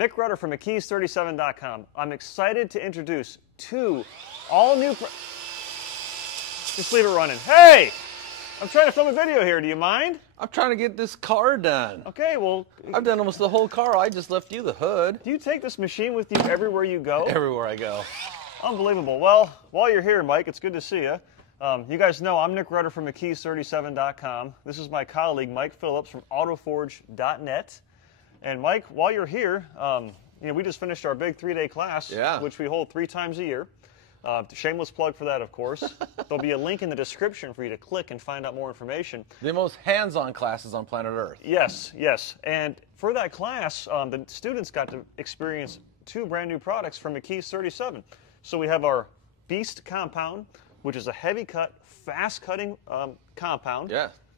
Nick Rudder from McKee's37.com. I'm excited to introduce two all-new... Just leave it running. Hey! I'm trying to film a video here. Do you mind? I'm trying to get this car done. Okay, well... I've done almost the whole car. I just left you the hood. Do you take this machine with you everywhere you go? Everywhere I go. Unbelievable. Well, while you're here, Mike, it's good to see you. You guys know I'm Nick Rudder from McKee's37.com. This is my colleague, Mike Phillips from AutoForge.net. And Mike, while you're here, we just finished our big 3-day class, which we hold 3 times a year. Shameless plug for that, of course. There'll be a link in the description for you to click and find out more information. The most hands-on classes on planet Earth. Yes, yes. And for that class, the students got to experience 2 brand new products from McKee's 37. So we have our Beast Compound, which is a heavy cut, fast cutting compound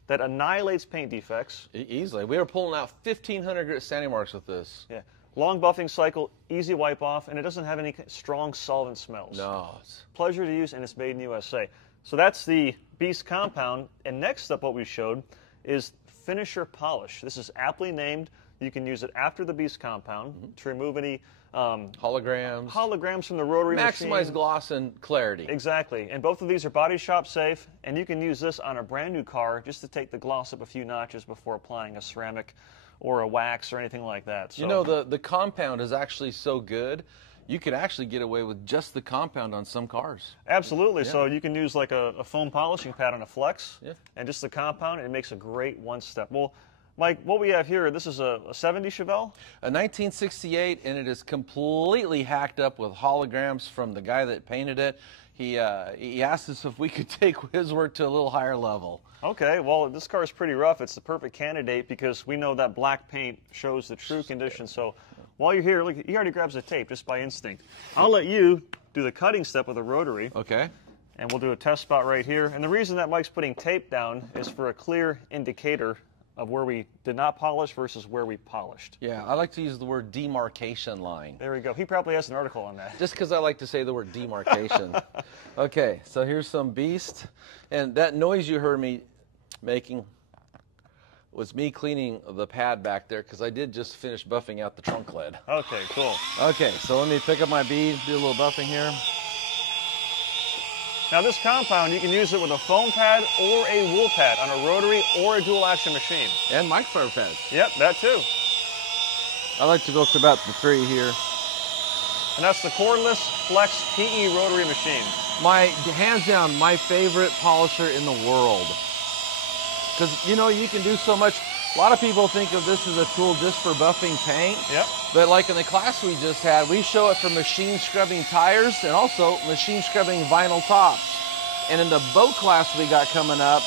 that annihilates paint defects. Easily. We were pulling out 1,500 grit sanding marks with this. Yeah. Long buffing cycle, easy wipe off, and it doesn't have any strong solvent smells. No. Pleasure to use, and it's made in the USA. So that's the Beast Compound. And next up, what we showed is Finisher Polish. This is aptly named. You can use it after the Beast Compound to remove any holograms from the rotary machine. Maximize gloss and clarity. Exactly. And both of these are body shop safe, and you can use this on a brand new car just to take the gloss up a few notches before applying a ceramic or a wax or anything like that. So, you know, the compound is actually so good, you could actually get away with just the compound on some cars. Absolutely. Yeah. So you can use like a foam polishing pad on a Flex and just the compound, and it makes a great one-step. Well, Mike, what we have here, this is a 70 Chevelle? A 1968, and it is completely hacked up with holograms from the guy that painted it. He asked us if we could take his work to a little higher level. Okay, well, this car is pretty rough. It's the perfect candidate because we know that black paint shows the true condition. So while you're here, look, he already grabs the tape just by instinct. I'll let you do the cutting step with a rotary. Okay. And we'll do a test spot right here. And the reason that Mike's putting tape down is for a clear indicator of where we did not polish versus where we polished. Yeah, I like to use the word demarcation line. There we go. He probably has an article on that. Just because I like to say the word demarcation. Okay, so here's some Beast. And that noise you heard me making was me cleaning the pad back there because I did just finish buffing out the trunk lid. Okay, cool. Okay, so let me pick up my bead, do a little buffing here. Now this compound, you can use it with a foam pad or a wool pad on a rotary or a dual action machine. And microfiber pads. Yep, that too. I like to go to about the 3 here. And that's the cordless Flex PE rotary machine. Hands down, my favorite polisher in the world. Because, you know, you can do so much. A lot of people think of this as a tool just for buffing paint. Yep. But like in the class we just had, we show it for machine scrubbing tires and also machine scrubbing vinyl tops. And in the boat class we got coming up,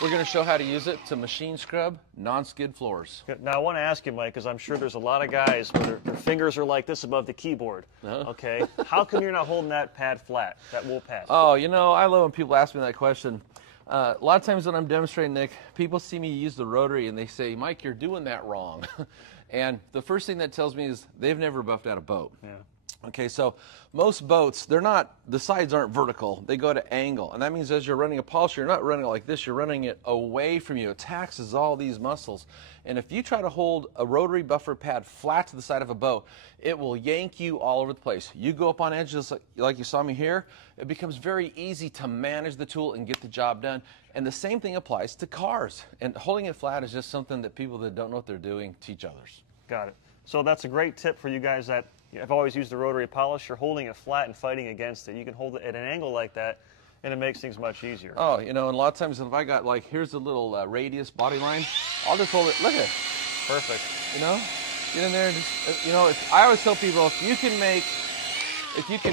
we're going to show how to use it to machine scrub non-skid floors. Now I want to ask you, Mike, because I'm sure there's a lot of guys where their fingers are like this above the keyboard. Okay. How come you're not holding that pad flat, that wool pad? Oh, you know, I love when people ask me that question. A lot of times when I'm demonstrating, Nick, people see me use the rotary and they say, Mike, you're doing that wrong. And the first thing that tells me is they've never buffed out a boat. Yeah. Okay, so most boats, the sides aren't vertical, they go to angle. And that means as you're running a polisher, you're not running it like this, you're running it away from you. It taxes all these muscles. And if you try to hold a rotary buffer pad flat to the side of a boat, it will yank you all over the place. You go up on edges like you saw me here, it becomes very easy to manage the tool and get the job done. And the same thing applies to cars. And holding it flat is just something that people that don't know what they're doing teach others. Got it. So that's a great tip for you guys that have always used the rotary polisher, holding it flat and fighting against it. You can hold it at an angle like that, and it makes things much easier. Oh, you know, and a lot of times if I got like, here's a little radius body line, I'll just hold it, look at it. Perfect. You know, get in there and just, you know, I always tell people if you can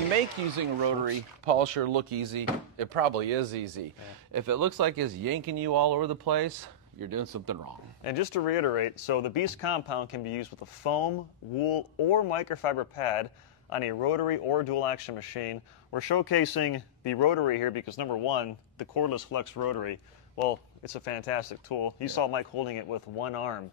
make using a rotary polisher look easy, it probably is easy. Yeah. If it looks like it's yanking you all over the place, you're doing something wrong. And just to reiterate, so the Beast Compound can be used with a foam, wool, or microfiber pad on a rotary or dual action machine. We're showcasing the rotary here because, number one, the cordless Flex rotary, well, it's a fantastic tool. You saw Mike holding it with one arm.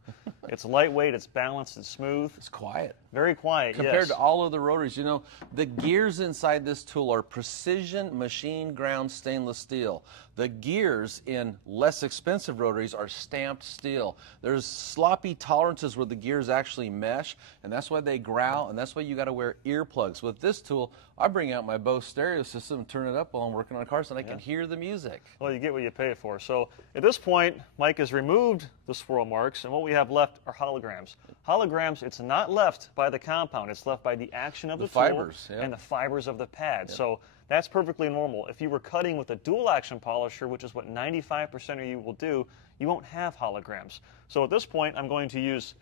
It's lightweight, it's balanced, it's smooth. It's quiet. Very quiet, compared to all of the rotaries. You know, the gears inside this tool are precision machine ground stainless steel. The gears in less expensive rotaries are stamped steel. There's sloppy tolerances where the gears actually mesh, and that's why they growl, and that's why you got to wear earplugs. With this tool, I bring out my Bose stereo system and turn it up while I'm working on cars, and I can hear the music. Well, you get what you pay for. So at this point, Mike has removed the swirl marks, and what we have left are holograms. Holograms, it's not left by the compound. It's left by the action of the tool fibers, and the fibers of the pad. So that's perfectly normal. If you were cutting with a dual action polisher, which is what 95% of you will do, you won't have holograms. So at this point, I'm going to use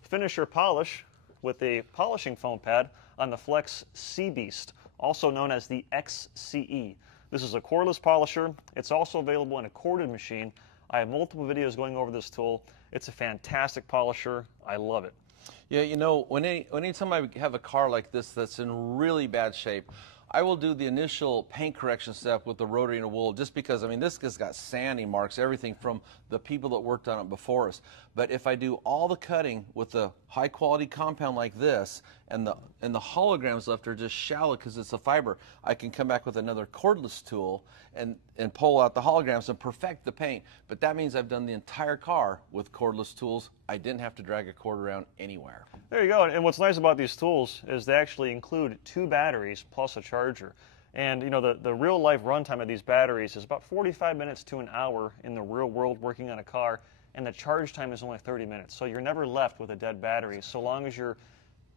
finisher polish with a polishing foam pad on the Flex Sea Beast, also known as the XCE. This is a cordless polisher. It's also available in a corded machine. I have multiple videos going over this tool. It's a fantastic polisher. I love it. Yeah, you know, anytime I have a car like this that's in really bad shape, I will do the initial paint correction step with the rotary and a wool, just because, I mean, this has got sanding marks, everything from the people that worked on it before us. But if I do all the cutting with the high quality compound like this, and the holograms left are just shallow because it's a fiber, I can come back with another cordless tool and pull out the holograms and perfect the paint. But that means I've done the entire car with cordless tools. I didn't have to drag a cord around anywhere. There you go. And what's nice about these tools is they actually include 2 batteries plus a charger. And you know, the real life runtime of these batteries is about 45 minutes to an hour in the real world working on a car, and the charge time is only 30 minutes. So you're never left with a dead battery so long as you're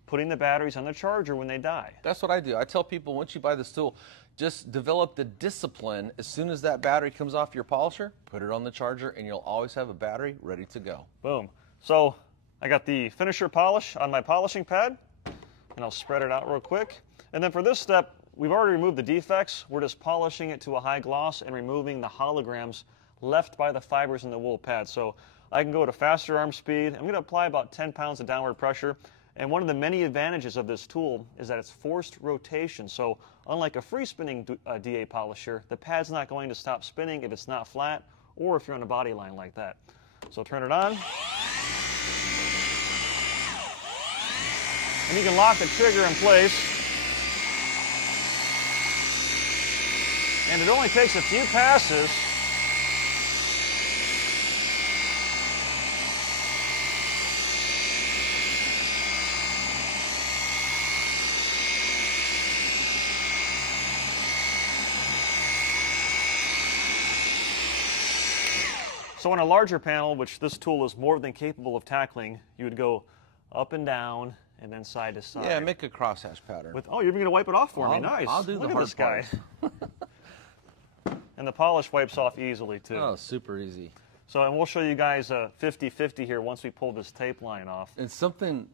putting the batteries on the charger when they die. That's what I do. I tell people, once you buy this tool, just develop the discipline. As soon as that battery comes off your polisher, put it on the charger, and you'll always have a battery ready to go. Boom. So I got the finisher polish on my polishing pad, and I'll spread it out real quick. And then for this step, we've already removed the defects. We're just polishing it to a high gloss and removing the holograms left by the fibers in the wool pad. So I can go to faster arm speed. I'm going to apply about 10 pounds of downward pressure. And one of the many advantages of this tool is that it's forced rotation. So unlike a free spinning DA polisher, the pad's not going to stop spinning if it's not flat or if you're on a body line like that. So turn it on. And you can lock the trigger in place. And it only takes a few passes. So on a larger panel, which this tool is more than capable of tackling, you would go up and down and then side to side. Yeah, make a crosshatch pattern. Oh, you're going to wipe it off for me. Nice. I'll do the Look at hard this guy. part. And the polish wipes off easily, too. Oh, super easy. So, and we'll show you guys a 50-50 here once we pull this tape line off. And something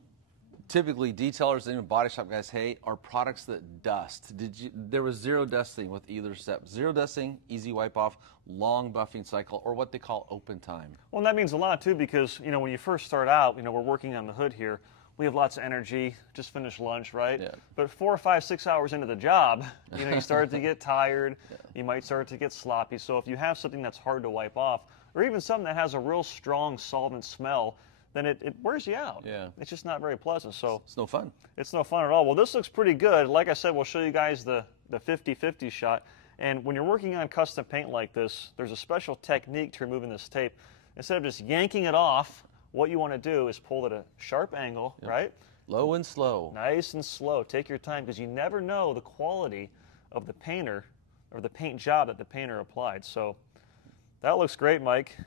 typically detailers and even body shop guys hate are products that dust. There was zero dusting with either step. Zero dusting, easy wipe off, long buffing cycle, or what they call open time. Well, and that means a lot too, because you know, when you first start out, you know, we're working on the hood here. We have lots of energy, just finished lunch, right? Yeah. But 4, 5, 6 hours into the job, you know, you start to get tired, you might start to get sloppy. So if you have something that's hard to wipe off, or even something that has a real strong solvent smell, then it wears you out. Yeah. It's just not very pleasant. So it's no fun. It's no fun at all. Well, this looks pretty good. Like I said, we'll show you guys the 50-50 shot. And when you're working on custom paint like this, there's a special technique to removing this tape. Instead of just yanking it off, what you want to do is pull it at a sharp angle, right? Low and slow. Nice and slow. Take your time, because you never know the quality of the painter or the paint job that the painter applied. So that looks great, Mike.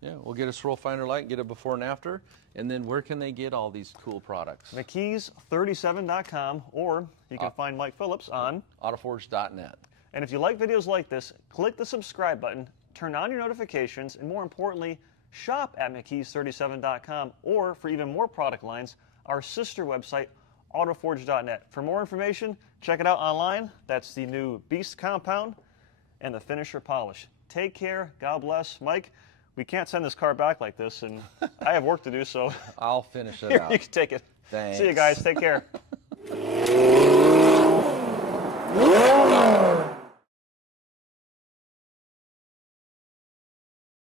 Yeah, we'll get a swirl finder light, get it before and after, and then where can they get all these cool products? McKee's37.com, or you can find Mike Phillips on Autoforge.net. And if you like videos like this, click the subscribe button, turn on your notifications, and more importantly, shop at McKee's37.com, or for even more product lines, our sister website, Autoforge.net. For more information, check it out online. That's the new Beast compound and the finisher polish. Take care. God bless. Mike, we can't send this car back like this, and I have work to do, so I'll finish it here, out. you can take it. Thanks. See you guys. Take care.